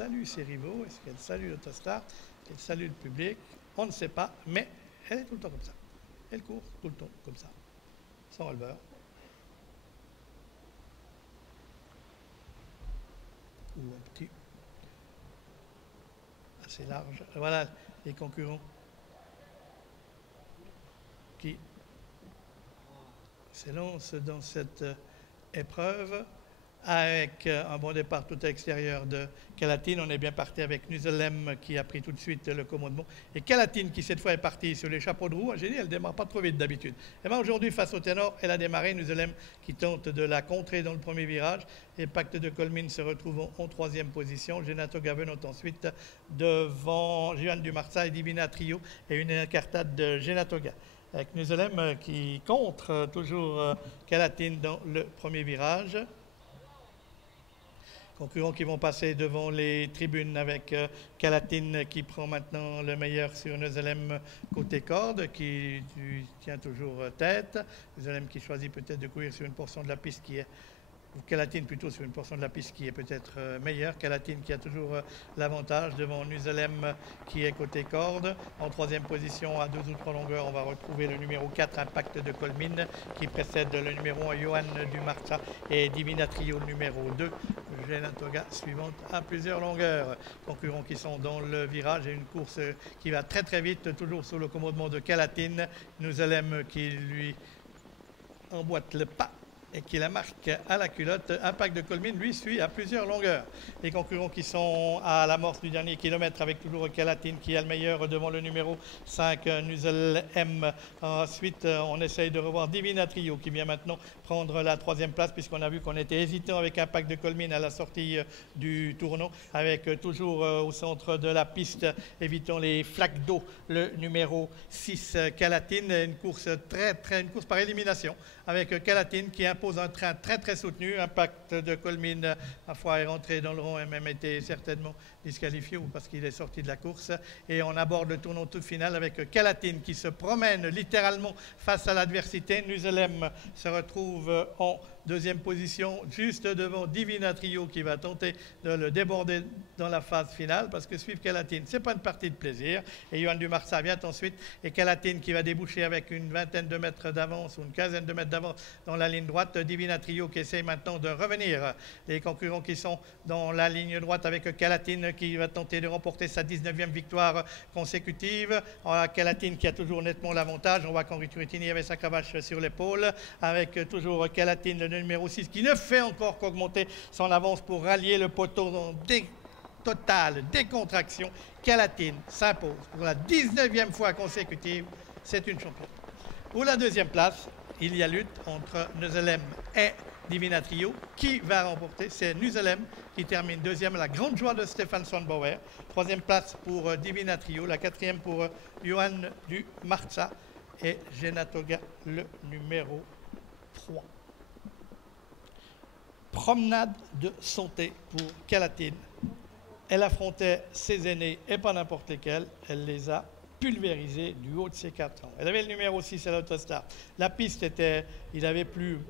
salue ses rivaux? Est-ce qu'elle salue l'Autostar? Est-ce qu'elle salue le public? On ne sait pas, mais elle est tout le temps comme ça. Elle court tout le temps comme ça, sans releveur. Ou un petit, assez large. Voilà les concurrents qui s'élancent dans cette épreuve avec un bon départ tout à l'extérieur de Calatine. On est bien parti avec Nuzelem qui a pris tout de suite le commandement. Et Calatine qui cette fois est partie sur les chapeaux de roue. J'ai dit, elle ne démarre pas trop vite d'habitude. Et bien aujourd'hui, face au ténor, elle a démarré. Nuzelem qui tente de la contrer dans le premier virage. Et Pacte de Colmine se retrouvant en troisième position. Genatoga venant ensuite devant Juan du Marsa et Divina Trio et une incartade de Genatoga. Avec Nuzelem qui contre toujours Calatine dans le premier virage. Concurrents qui vont passer devant les tribunes avec Calatine qui prend maintenant le meilleur sur Nuzelem côté corde, qui tient toujours tête. Nuzelem qui choisit peut-être de courir sur une portion de la piste qui est, ou Calatine plutôt sur une portion de la piste qui est peut-être meilleure. Calatine qui a toujours l'avantage devant Nuzelem qui est côté corde. En troisième position, à 2 ou 3 longueurs, on va retrouver le numéro 4, Impact de Colmine, qui précède le numéro 1, Johan du Marsa, et Divina Trio, numéro 2. Genatoga suivante à plusieurs longueurs. Concurrents qui sont dans le virage et une course qui va très très vite, toujours sous le commandement de Calatine. Nuzelem qui lui emboîte le pas et qui la marque à la culotte. Impact de Colmine, lui, suit à plusieurs longueurs. Les concurrents qui sont à l'amorce du dernier kilomètre avec toujours Calatine qui a le meilleur devant le numéro 5, Nuzelem. Ensuite, on essaye de revoir Divina Trio qui vient maintenant prendre la troisième place puisqu'on a vu qu'on était hésitant avec Impact de Colmine à la sortie du tournant, avec toujours au centre de la piste, évitant les flaques d'eau, le numéro 6, Calatine. Une course une course par élimination avec Calatine qui impose un train très très soutenu. Impact de Colmine, à fois est rentré dans le rond et même été certainement disqualifié ou parce qu'il est sorti de la course. Et on aborde le tournant tout final avec Calatine qui se promène littéralement face à l'adversité. Nuzelem se retrouve en deuxième position, juste devant Divina Trio qui va tenter de le déborder dans la phase finale parce que suivre Calatine, ce n'est pas une partie de plaisir. Et Johan du Marsa vient ensuite et Calatine qui va déboucher avec une vingtaine de mètres d'avance ou une quinzaine de mètres d'avance dans la ligne droite. Divina Trio qui essaie maintenant de revenir. Les concurrents qui sont dans la ligne droite avec Calatine qui va tenter de remporter sa 19e victoire consécutive. Calatine qui a toujours nettement l'avantage. On voit qu'Henri Turrettini avait sa cravache sur l'épaule avec toujours Calatine, le numéro 6, qui ne fait encore qu'augmenter son avance pour rallier le poteau dans totale décontraction. Calatine s'impose pour la 19e fois consécutive. C'est une championne. Pour la deuxième place, il y a lutte entre Nuzelem et Divina Trio. Qui va remporter? C'est Nuzelem qui termine deuxième à la grande joie de Stefan Swanbauer. Troisième place pour Divina Trio. La quatrième pour Johan du Marsa et Genatoga, le numéro 3. Promenade de santé pour Calatine. Elle affrontait ses aînés et pas n'importe lesquels. Elle les a pulvérisés du haut de ses 4 ans. Elle avait le numéro 6 à l'Autostar. La piste était, il avait plu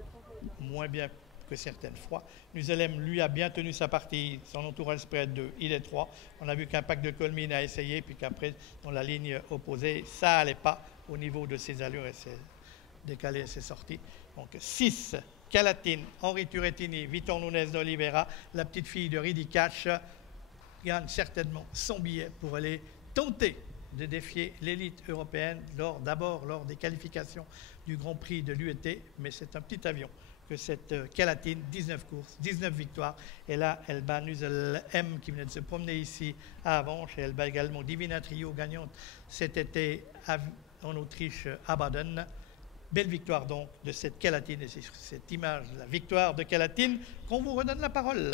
moins bien que certaines fois. Nuzelem lui a bien tenu sa partie. Son entourage spread 2, il est 3. On a vu qu'Impact de Colmine a essayé, puis qu'après, dans la ligne opposée, ça n'allait pas au niveau de ses allures et s'est décalé et s'est sorti. Donc 6. Calatine, Henri Turrettini, Vitor Nunes d'Oliveira, la petite fille de Ridi Cash, gagne certainement son billet pour aller tenter de défier l'élite européenne d'abord lors des qualifications du Grand Prix de l'UET, mais c'est un petit avion que cette Calatine, 19 courses, 19 victoires, et là elle bat Nuzelem qui venait de se promener ici à Avanches, et elle bat également Divina Trio gagnante cet été en Autriche à Baden. Belle victoire donc de cette Calatine, et c'est sur cette image de la victoire de Calatine qu'on vous redonne la parole.